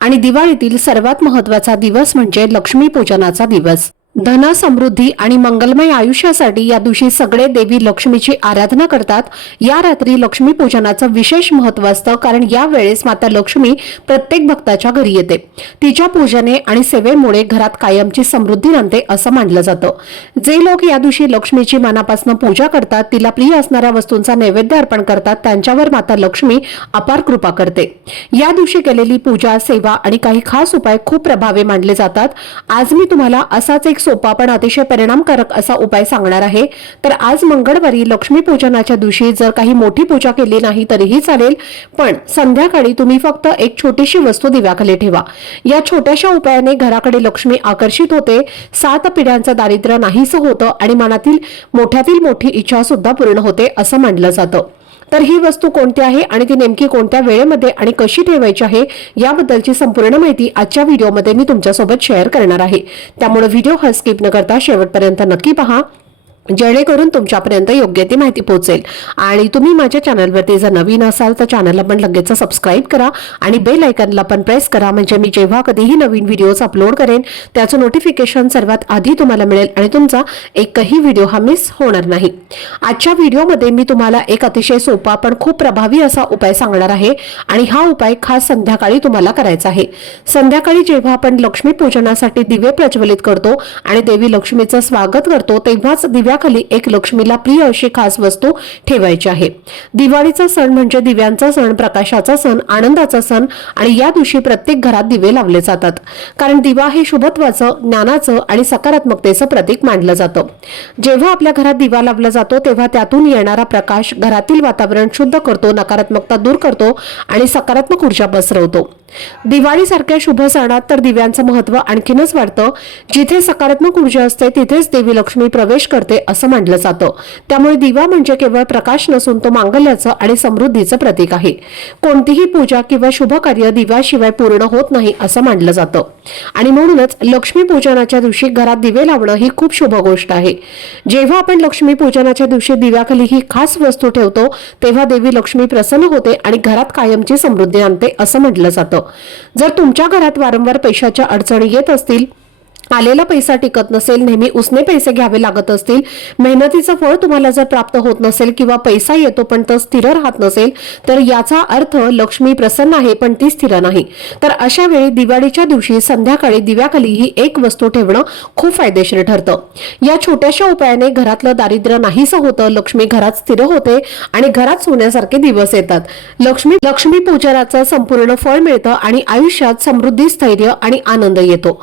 आणि दिवाळीतील सर्वात महत्त्वाचा दिवस म्हणजे लक्ष्मी पूजनाचा दिवस. धन समृद्धी आणि मंगलमय आयुष्यासाठी या दिवशी सगळे देवी लक्ष्मीची आराधना करतात. या रात्री लक्ष्मी पूजनाचं विशेष महत्त्व असतं कारण या वेळेस माता लक्ष्मी प्रत्येक भक्ताच्या घरी येते. तिच्या पूजने आणि सेवेमुळे घरात कायमची समृद्धी आणते असं मानलं जातं. जे लोक या दिवशी लक्ष्मीची मनापासून पूजा करतात तिला प्रिय असणाऱ्या वस्तूंचा नैवेद्य अर्पण करतात त्यांच्यावर माता लक्ष्मी अपार कृपा करते. या दिवशी केलेली पूजा सेवा आणि काही खास उपाय खूप प्रभावी मानले जातात. आज मी तुम्हाला असाच एक सोपा पण अतिशय परिणामकारक असा उपाय सांगणार आहे. तर आज मंगळवारी लक्ष्मी पूजनाच्या दिवशी जर काही मोठी पूजा केली नाही तरीही चालेल. पण संध्याकाळी तुम्ही फक्त एक छोटीशी वस्तू दिव्याखाली ठेवा. या छोट्याशा उपायाने घराकडे लक्ष्मी आकर्षित होते. सात पिढ्यांचं दारिद्र्य नाहीसं होतं आणि मनातील मोठ्यातील मोठी इच्छा सुद्धा पूर्ण होते असं मानलं जातं. तर ही वस्तू कोणती आहे आणि ती नेमकी कोणत्या वेळेमध्ये आणि कशी ठेवायची आहे याबद्दलची संपूर्ण माहिती आजच्या व्हिडिओमध्ये मी तुमच्यासोबत शेअर करणार आहे. त्यामुळे व्हिडिओ हा स्किप न करता शेवटपर्यंत नक्की पहा. जेणेकरून तुमच्यापर्यंत योग्य ती माहिती पोहोचेल. आणि तुम्ही माझ्या चॅनलवरती जर नवीन असाल तर चॅनलला पण लगेच सबस्क्राईब करा आणि बेल आयकनला पण प्रेस करा. म्हणजे मी जेव्हा कधीही नवीन व्हिडिओज अपलोड करेन त्याचं नोटिफिकेशन सर्वात आधी तुम्हाला मिळेल आणि तुमचा एकही व्हिडिओ हा मिस होणार नाही. आजच्या व्हिडिओमध्ये मी तुम्हाला एक अतिशय सोपा पण खूप प्रभावी असा उपाय सांगणार आहे आणि हा उपाय खास संध्याकाळी तुम्हाला करायचा आहे. संध्याकाळी जेव्हा आपण लक्ष्मी पूजनासाठी दिवे प्रज्वलित करतो आणि देवी लक्ष्मीचं स्वागत करतो तेव्हाच दिव्या दिव्याखाली एक लक्ष्मीला प्रिय अशी खास वस्तू ठेवायची आहे. दिवाळीचा सण म्हणजे दिव्यांचा सण प्रकाशाचा सण आनंदाचा सण आणि या दिवशी प्रत्येक घरात दिवे लावले जातात. कारण दिवा हे शुभत्वाचं ज्ञानाचं आणि सकारात्मकतेचं प्रतीक मानलं जातं. जेव्हा आपल्या घरात दिवा लावला जातो तेव्हा त्यातून येणारा प्रकाश घरातील वातावरण शुद्ध करतो नकारात्मकता दूर करतो आणि सकारात्मक ऊर्जा पसरवतो. दिवाळीसारख्या शुभ सणात तर दिव्यांचं महत्त्व आणखीनच वाढतं. जिथे सकारात्मक ऊर्जा असते तिथेच देवी लक्ष्मी प्रवेश करते असं मानलं जातं. त्यामुळे दिवा म्हणजे केवळ प्रकाश नसून तो मांगल्याचं आणि समृद्धीचं प्रतीक आहे. कोणतीही पूजा किंवा शुभ कार्य दिव्याशिवाय पूर्ण होत नाही असं मानलं जातं. आणि म्हणूनच लक्ष्मी पूजनाच्या दिवशी घरात दिवे लावणं ही खूप शुभ गोष्ट आहे. जेव्हा आपण लक्ष्मी पूजनाच्या दिवशी दिव्याखाली ही खास वस्तू ठेवतो तेव्हा देवी लक्ष्मी प्रसन्न होते आणि घरात कायमची समृद्धी आणते असं म्हटलं जातं. जर तुमच्या घरात वारंवार पैशाच्या अडचणी येत असतील आलेला पैसा टिकत नसेल नेहमी उसने पैसे घ्यावे लागत असतील मेहनतीचं फळ तुम्हाला जर प्राप्त होत नसेल किंवा पैसा येतो पण तो स्थिर राहत नसेल तर याचा अर्थ लक्ष्मी प्रसन्न आहे पण ती स्थिर नाही. तर अशा वेळी दिवाळीच्या दिवशी संध्याकाळी दिव्याखाली ही एक वस्तू ठेवणं खूप फायदेशीर ठरतं. या छोट्याशा उपायाने घरातलं दारिद्र्य नाहीसं होतं लक्ष्मी घरात स्थिर होते आणि घरात सोन्यासारखे दिवस येतात. लक्ष्मी लक्ष्मी पूजनाचं संपूर्ण फळ मिळतं आणि आयुष्यात समृद्धी स्थैर्य आणि आनंद येतो.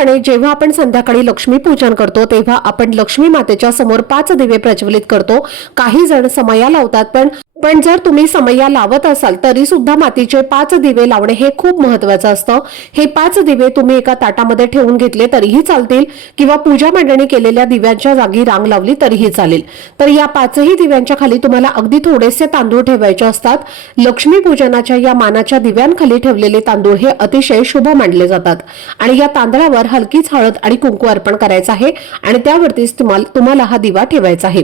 साधारणपणे जेव्हा आपण संध्याकाळी लक्ष्मी पूजन करतो तेव्हा आपण लक्ष्मी मातेच्या समोर पाच दिवे प्रज्वलित करतो. काही जण समया लावतात पण पण जर तुम्ही समया लावत असाल तरी सुद्धा मातीचे पाच दिवे लावणे हे खूप महत्वाचं असतं. हे पाच दिवे तुम्ही एका ताटामध्ये ठेवून घेतले तरीही चालतील किंवा पूजा मांडणी केलेल्या दिव्यांच्या जागी रांग लावली तरीही चालेल. तर या पाचही दिव्यांच्या खाली तुम्हाला अगदी थोडेसे तांदूळ ठेवायचे असतात. लक्ष्मी पूजनाच्या या मानाच्या दिव्यांखाली ठेवलेले तांदूळ हे अतिशय शुभ मानले जातात. आणि या तांदळावर हलकीच हळद आणि कुंकू अर्पण करायचं आहे आणि त्यावरतीच तुम्हाला तुम्हाला हा दिवा ठेवायचा आहे.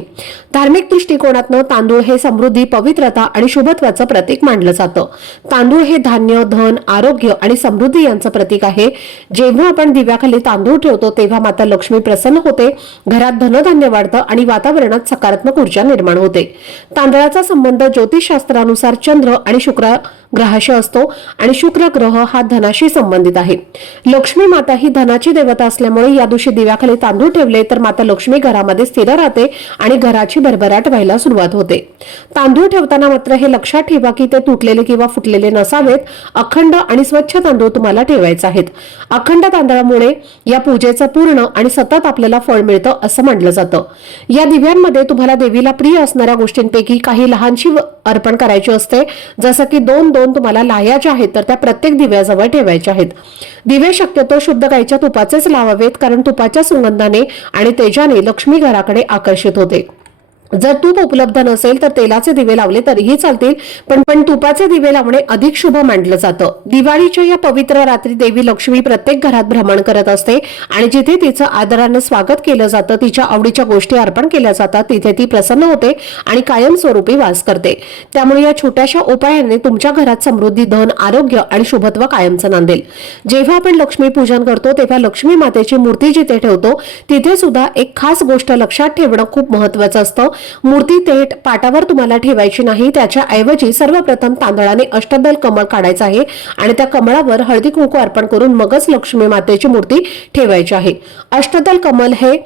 धार्मिक दृष्टिकोनातनं तांदूळ हे समृद्धी पवित्रता आणि शुभत्वाचं प्रतीक मानलं जातं. तांदूळ हे धान्य धन आरोग्य आणि समृद्धी यांचं प्रतीक आहे. जेव्हा आपण दिव्याखाली तांदूळ ठेवतो तेव्हा माता लक्ष्मी प्रसन्न होते घरात धनधान्य वाढतं आणि वातावरणात सकारात्मक ऊर्जा निर्माण होते. तांदळाचा संबंध ज्योतिषशास्त्रानुसार चंद्र आणि शुक्र ग्रहाशी असतो आणि शुक्र ग्रह हा धनाशी संबंधित आहे. लक्ष्मी माता ही धनाची देवता असल्यामुळे या दिवशी दिव्याखाली तांदूळ ठेवले तर माता लक्ष्मी घरामध्ये स्थिर राहते आणि घराची भरभराट व्हायला सुरुवात होते. तांदूळ ठेवताना मात्र हे लक्षात ठेवा की ते तुटलेले किंवा फुटलेले नसावेत. अखंड आणि स्वच्छ तांदूळ तुम्हाला ठेवायचे आहेत. अखंड तांदळामुळे या पूजेचं पूर्ण आणि सतत आपल्याला फळ मिळतं असं म्हटलं जातं. या दिव्यांमध्ये तुम्हाला देवीला प्रिय असणाऱ्या गोष्टींपैकी काही लहानशी अर्पण करायची असते. जसं की दोन दोन तुम्हाला लाह्याच्या आहेत तर त्या प्रत्येक दिव्याजवळ ठेवायच्या आहेत. दिवे शक्यतो शुद्ध गायच्या तुपाचेच लावावेत कारण तुपाच्या सुगंधाने आणि तेजाने लक्ष्मी घराकडे आकर्षित होते. जर तूप उपलब्ध नसेल तर तेलाचे दिवे लावले तरीही चालतील पण पण तुपाचे दिवे लावणे अधिक शुभ मानलं जातं. दिवाळीच्या या पवित्र रात्री देवी लक्ष्मी प्रत्येक घरात भ्रमण करत असते आणि जिथे तिचं आदरानं स्वागत केलं जातं तिच्या आवडीच्या गोष्टी अर्पण केल्या जातात तिथे ती प्रसन्न होते आणि कायमस्वरूपी वास करते. त्यामुळे या छोट्याशा उपायाने तुमच्या घरात समृद्धी धन आरोग्य आणि शुभत्व कायमचं नांदेल. जेव्हा आपण लक्ष्मी पूजन करतो तेव्हा लक्ष्मी मातेची मूर्ती जिथे ठेवतो तिथे सुद्धा एक खास गोष्ट लक्षात ठेवणं खूप महत्वाचं असतं. मूर्ती थेट पाटावर तुम्हाला ठेवायची नाही. त्याच्या ऐवजी सर्वप्रथम तांदळाने अष्टदल कमळ काढायचं आहे आणि त्या कमळावर हळदी कुंकू अर्पण करून मगच लक्ष्मी मातेची मूर्ती ठेवायची आहे. अष्टदल कमल हे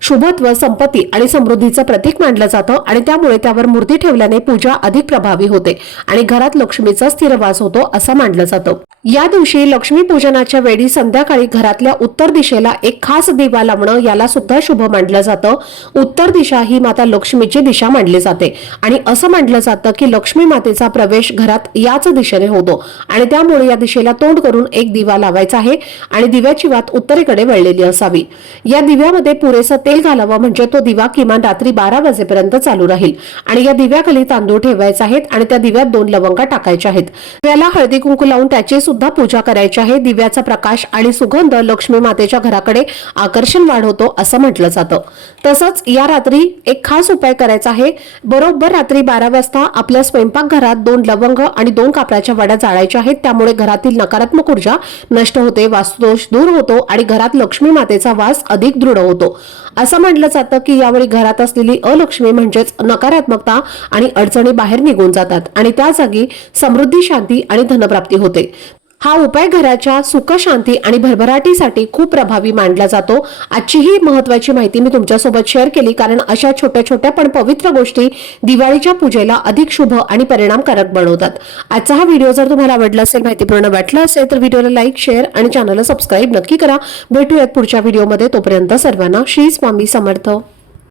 शुभत्व संपत्ती आणि समृद्धीचं प्रतीक मानलं जातं आणि त्यामुळे त्यावर मूर्ती ठेवल्याने पूजा अधिक प्रभावी होते आणि घरात लक्ष्मीचा स्थिर वास होतो असं मानलं जातं. या दिवशी लक्ष्मी पूजनाच्या वेळी संध्याकाळी घरातल्या उत्तर दिशेला एक खास दिवा लावणं याला सुद्धा शुभ मानलं जातं. उत्तर दिशा ही माता लक्ष्मीची दिशा मानली जाते आणि असं मानलं जातं की लक्ष्मी मातेचा प्रवेश घरात याच दिशेने होतो आणि त्यामुळे या दिशेला तोंड करून एक दिवा लावायचा आहे आणि दिव्याची वात उत्तरेकडे वळलेली असावी. या दिव्यामध्ये पुरेसं तेल घालावं म्हणजे तो दिवा किमान रात्री बारा वाजेपर्यंत चालू राहील. आणि या दिव्याखाली तांदूळ ठेवायचे आहेत आणि त्या दिव्यात दोन लवंगा टाकायच्या आहेत. दिव्याला हळदी कुंकू लावून त्याची सुद्धा पूजा करायची आहे. दिव्याचा प्रकाश आणि सुगंध लक्ष्मी मातेच्या घराकडे आकर्षण वाढवतो असं म्हटलं जातं. तसंच या रात्री एक खास उपाय करायचा आहे. बरोबर रात्री बारा वाजता आपल्या स्वयंपाकघरात दोन लवंग आणि दोन कापराच्या वड्या जाळायच्या आहेत. त्यामुळे घरातील नकारात्मक ऊर्जा नष्ट होते वास्तुदोष दूर होतो आणि घरात लक्ष्मी मातेचा वास अधिक दृढ होतो. असं म्हटलं जातं की यावेळी घरात असलेली अलक्ष्मी म्हणजेच नकारात्मकता आणि अडचणी बाहेर निघून जातात. आणि त्या जागी समृद्धी शांती आणि धनप्राप्ती होते. हा उपाय घराच्या सुख शांती आणि भरभराटीसाठी खूप प्रभावी मानला जातो. आजची ही महत्वाची माहिती मी तुमच्यासोबत शेअर केली कारण अशा छोट्या छोट्या पण पवित्र गोष्टी दिवाळीच्या पूजेला अधिक शुभ आणि परिणामकारक बनवतात. आजचा हा व्हिडिओ जर तुम्हाला आवडला असेल माहितीपूर्ण वाटला असेल तर व्हिडिओला लाईक शेअर आणि चॅनलला सबस्क्राईब नक्की करा. भेटूयात पुढच्या व्हिडिओमध्ये तोपर्यंत सर्वांना श्री स्वामी समर्थ.